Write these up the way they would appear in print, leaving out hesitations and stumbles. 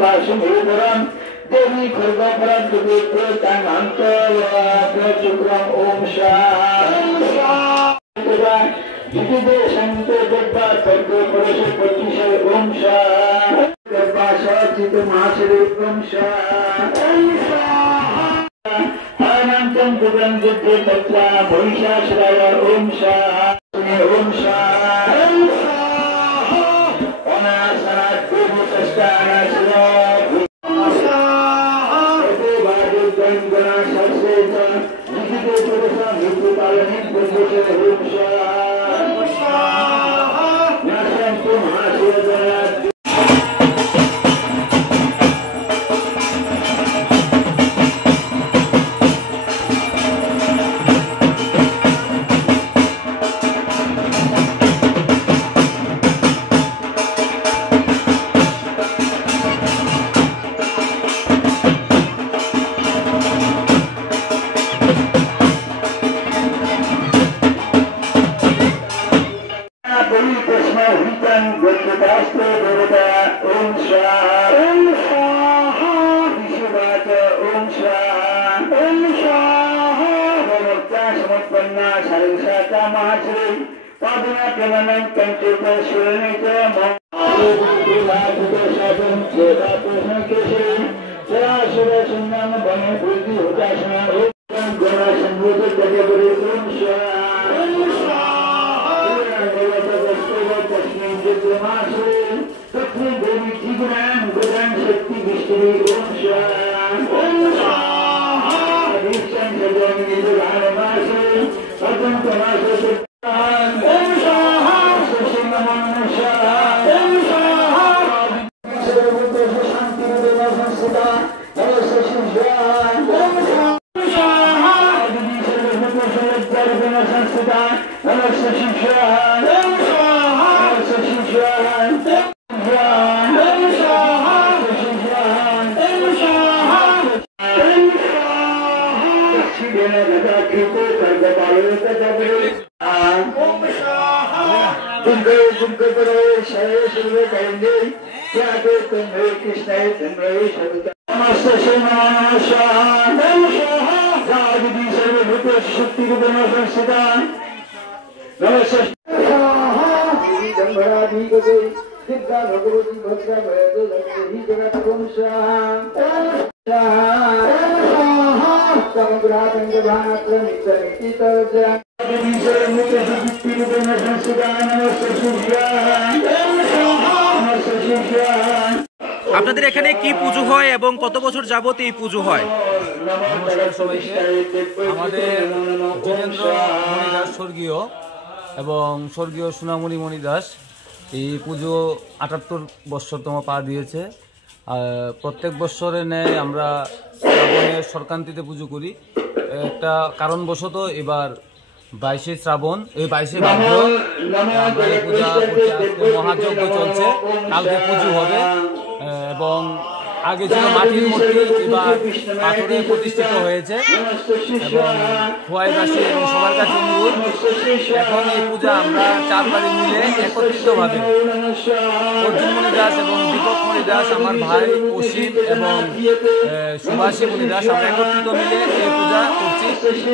Vasumudram Devi Khurva Pradvipur Tananta Prachukram Om Shah Jitide Sante Debba Karko Parashe Pachisha Om Shah Debba Shachit Mahasari Om Shah Anantam Kudam Jitde Tatra Bhavisha Shraya Om Shah Om Shah Anasanat Devi Kastana Shra Om Shah Ete Bhadu Gangana Sarseta Jitide Purasa Jitde Palanit Bhajusha Om Shah Om Shah Nasantu Mahasari আপনাদের এখানে কি পুজো হয় এবং কত বছর যাবত এই পুজো হয়? নমস্কার সবাইকে। আমাদের যোগেন্দ্র মণি দাস স্বর্গীয় এবং স্বর্গীয় সোনামণি মণি দাস এই পুজো ৭৮ বৎসরতম পা দিয়েছে। প্রত্যেক বৎসরে নেয় আমরা শ্রাবণের সংক্রান্তিতে পুজো করি। একটা কারণবশত এবার 22শে শ্রাবণ, এই 22শে ভাদ্র আমরা এই পূজা করতে আজকে মহাযজ্ঞ চলছে, কালকে পুজো হবে এবং আগে ছিল মাটির মূর্তি, এবার পাথরে প্রতিষ্ঠিত হয়েছে এবং খোয়াইবাসী এবং সবার কাছে অনুরোধ, এখন এই পূজা আমরা 4 বাড়ি মিলে একত্রিতভাবে অর্জুন মণি দাস এবং দীপক মণি দাস, আমার ভাই অসীম এবং সুভাষী মণি দাস, আমরা একত্রিত মিলে এই পূজা করছি।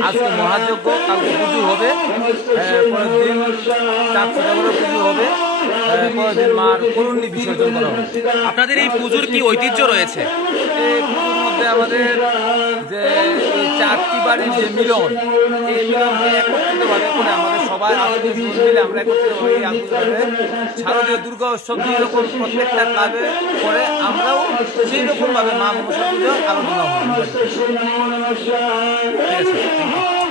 আজকে মহাযজ্ঞ, কালকে পুজো হবে, পরের দিন 4 সদাগরের পুজো হবে, পরের দিন মার করুণী বিসর্জন করা হবে। আপনাদের এই পুজোর কি ঐতিহ্য রয়েছে? এই পুজোর মধ্যে আমাদের যে 4টি বাড়ির যে মিলন, এই মিলনকে একত্রিতভাবে করে আমাদের সবাই আত্মীয় মিলে আমরা একত্রিতভাবে শারদীয় দুর্গা উৎসব যেরকম প্রত্যেকটা ক্লাবে করে আমরাও সেই রকমভাবে মা মনসা পুজো আলোচনা হয়। ঠিক আছে।